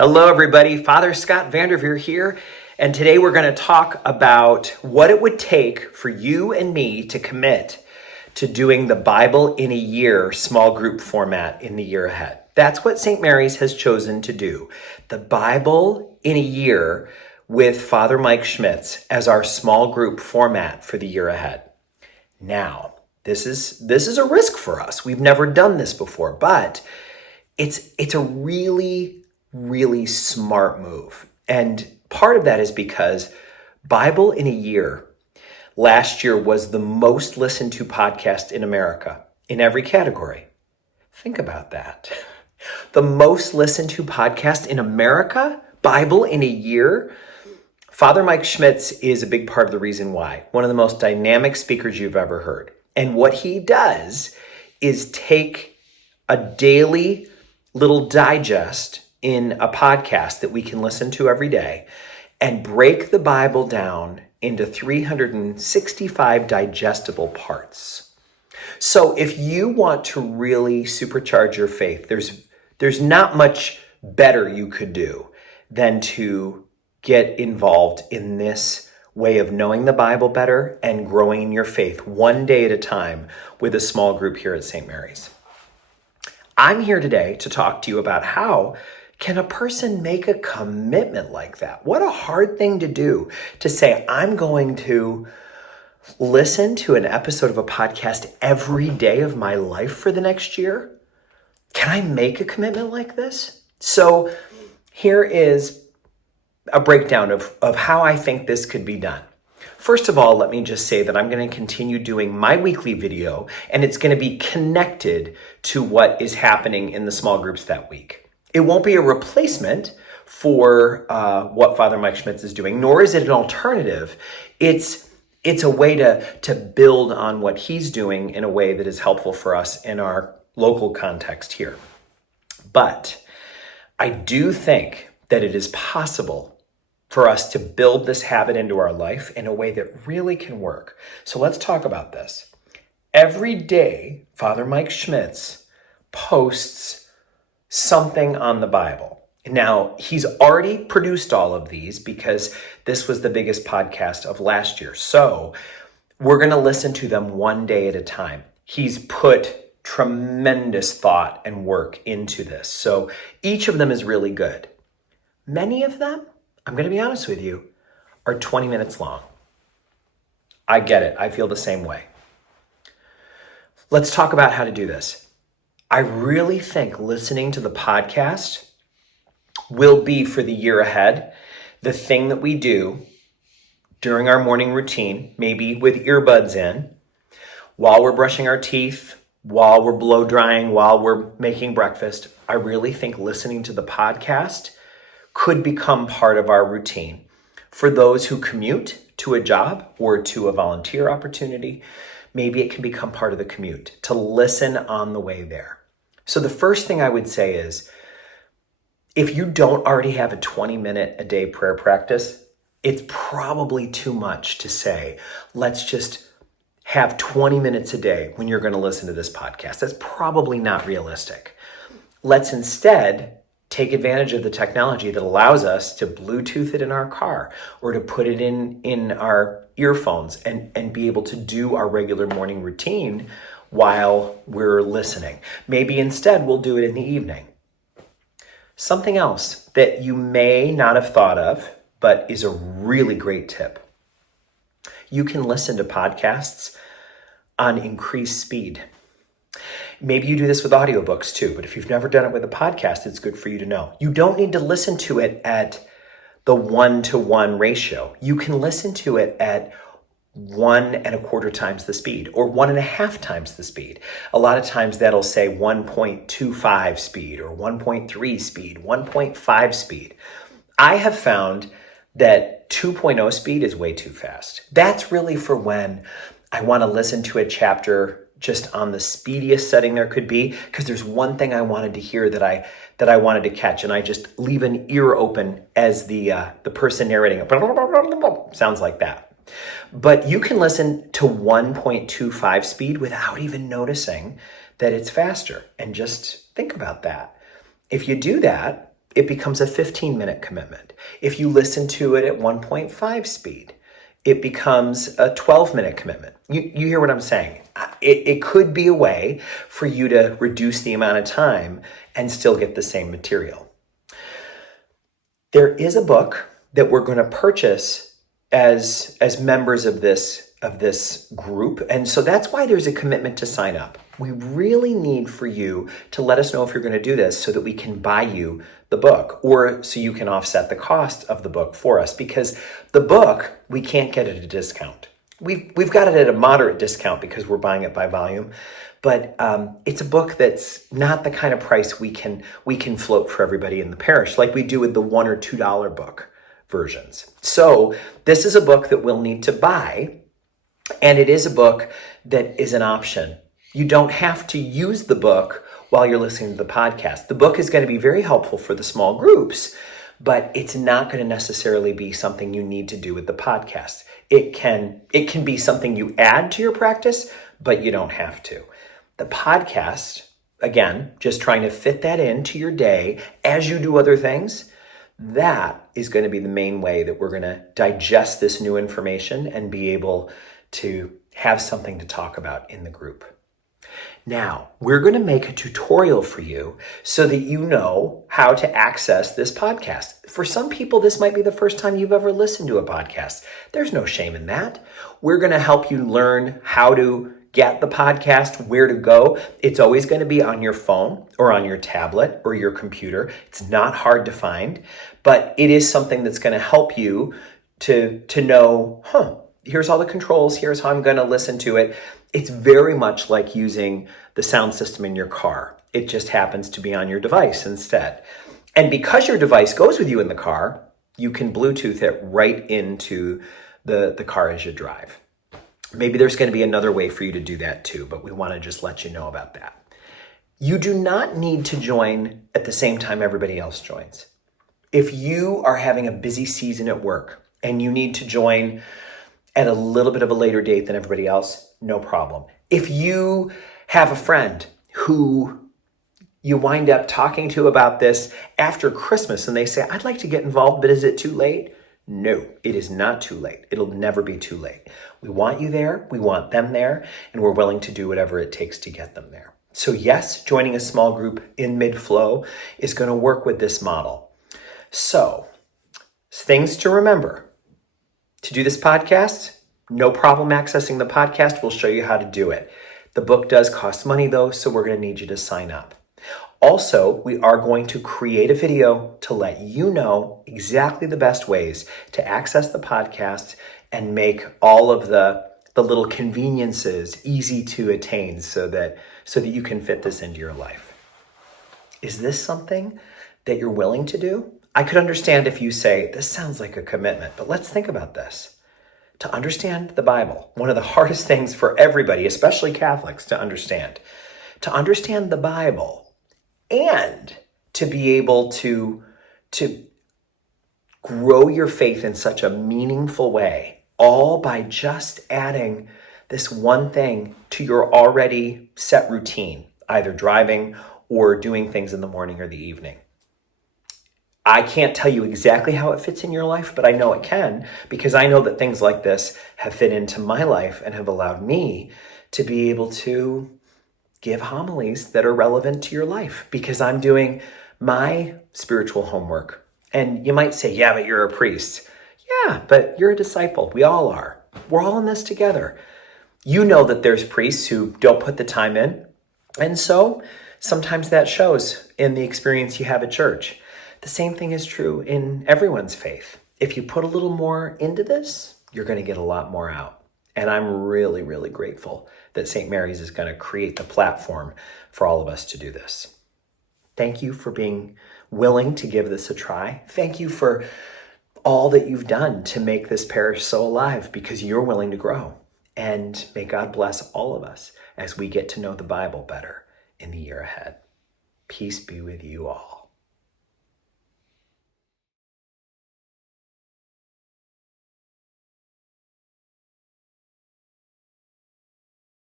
Hello, everybody. Father Scott Vanderveer here, and today we're going to talk about what it would take for you and me to commit to doing the Bible in a year small group format in the year ahead. That's what St. Mary's has chosen to do. The Bible in a year with Father Mike Schmitz as our small group format for the year ahead. Now, this is a risk for us. We've never done this before, but it's a really smart move. And part of that is because Bible in a Year last year was the most listened to podcast in America in every category. Think about that. The most listened to podcast in America, Bible in a Year. Father Mike Schmitz is a big part of the reason why. One of the most dynamic speakers you've ever heard. And what he does is take a daily little digest in a podcast that we can listen to every day and break the Bible down into 365 digestible parts. So if you want to really supercharge your faith, there's not much better you could do than to get involved in this way of knowing the Bible better and growing in your faith one day at a time with a small group here at St. Mary's. I'm here today to talk to you about how can a person make a commitment like that? What a hard thing to do, to say, I'm going to listen to an episode of a podcast every day of my life for the next year. Can I make a commitment like this? So here is a breakdown of how I think this could be done. First of all, let me just say that I'm going to continue doing my weekly video, and it's going to be connected to what is happening in the small groups that week. It won't be a replacement for what Father Mike Schmitz is doing, nor is it an alternative. It's a way to build on what he's doing in a way that is helpful for us in our local context here. But I do think that it is possible for us to build this habit into our life in a way that really can work. So let's talk about this. Every day, Father Mike Schmitz posts something on the Bible. Now, he's already produced all of these because this was the biggest podcast of last year. So we're going to listen to them one day at a time. He's put tremendous thought and work into this. So each of them is really good. Many of them, I'm going to be honest with you, are 20 minutes long. I get it. I feel the same way. Let's talk about how to do this. I really think listening to the podcast will be, for the year ahead, the thing that we do during our morning routine, maybe with earbuds in, while we're brushing our teeth, while we're blow drying, while we're making breakfast. I really think listening to the podcast could become part of our routine. For those who commute to a job or to a volunteer opportunity, maybe it can become part of the commute to listen on the way there. So the first thing I would say is, if you don't already have a 20-minute a day prayer practice, it's probably too much to say, let's just have 20 minutes a day when you're going to listen to this podcast. That's probably not realistic. Let's instead take advantage of the technology that allows us to Bluetooth it in our car or to put it in our earphones and be able to do our regular morning routine while we're listening. Maybe instead we'll do it in the evening. Something else that you may not have thought of, but is a really great tip. You can listen to podcasts on increased speed. Maybe you do this with audiobooks too, but if you've never done it with a podcast, it's good for you to know. You don't need to listen to it at the 1-to-1 ratio. You can listen to it at 1.25 times the speed or 1.5 times the speed. A lot of times that'll say 1.25 speed or 1.3 speed, 1.5 speed. I have found that 2.0 speed is way too fast. That's really for when I want to listen to a chapter just on the speediest setting there could be, because there's one thing I wanted to hear that I wanted to catch, and I just leave an ear open as the person narrating it sounds like that. But you can listen to 1.25 speed without even noticing that it's faster. And just think about that. If you do that, it becomes a 15-minute commitment. If you listen to it at 1.5 speed, it becomes a 12-minute commitment. You hear what I'm saying? It could be a way for you to reduce the amount of time and still get the same material. There is a book that we're going to purchase as members of this group. And so that's why there's a commitment to sign up. We really need for you to let us know if you're going to do this so that we can buy you the book, or so you can offset the cost of the book for us, because the book, we can't get at a discount. We've got it at a moderate discount because we're buying it by volume, but it's a book that's not the kind of price we can float for everybody in the parish like we do with the $1 or $2 book versions. So this is a book that we'll need to buy, and it is a book that is an option. You don't have to use the book while you're listening to the podcast. The book is going to be very helpful for the small groups, but it's not going to necessarily be something you need to do with the podcast. It can be something you add to your practice, but you don't have to. The podcast, again, just trying to fit that into your day as you do other things, that is going to be the main way that we're going to digest this new information and be able to have something to talk about in the group. Now, we're going to make a tutorial for you so that you know how to access this podcast. For some people, this might be the first time you've ever listened to a podcast. There's no shame in that. We're going to help you learn how to get the podcast, where to go. It's always going to be on your phone or on your tablet or your computer. It's not hard to find, but it is something that's going to help you to know, here's all the controls, here's how I'm going to listen to it. It's very much like using the sound system in your car. It just happens to be on your device instead. And because your device goes with you in the car, you can Bluetooth it right into the car as you drive. Maybe there's going to be another way for you to do that too, but we want to just let you know about that. You do not need to join at the same time everybody else joins. If you are having a busy season at work and you need to join at a little bit of a later date than everybody else, no problem. If you have a friend who you wind up talking to about this after Christmas and they say, I'd like to get involved, but is it too late? No, it is not too late. It'll never be too late. We want you there, we want them there, and we're willing to do whatever it takes to get them there. So yes, joining a small group in mid-flow is going to work with this model. So, things to remember. To do this podcast, no problem accessing the podcast. We'll show you how to do it. The book does cost money though, so we're going to need you to sign up. Also, we are going to create a video to let you know exactly the best ways to access the podcast and make all of the little conveniences easy to attain so that you can fit this into your life. Is this something that you're willing to do? I could understand if you say, this sounds like a commitment, but let's think about this. To understand the Bible, one of the hardest things for everybody, especially Catholics, to understand the Bible and to be able to grow your faith in such a meaningful way, all by just adding this one thing to your already set routine, either driving or doing things in the morning or the evening. I can't tell you exactly how it fits in your life, but I know it can, because I know that things like this have fit into my life and have allowed me to be able to give homilies that are relevant to your life because I'm doing my spiritual homework. And you might say, yeah, but you're a priest. Yeah, but you're a disciple. We all are. We're all in this together. You know that there's priests who don't put the time in. And so sometimes that shows in the experience you have at church. The same thing is true in everyone's faith. If you put a little more into this, you're going to get a lot more out. And I'm really, really grateful that St. Mary's is going to create the platform for all of us to do this. Thank you for being willing to give this a try. Thank you for all that you've done to make this parish so alive, because you're willing to grow. And may God bless all of us as we get to know the Bible better in the year ahead. Peace be with you all.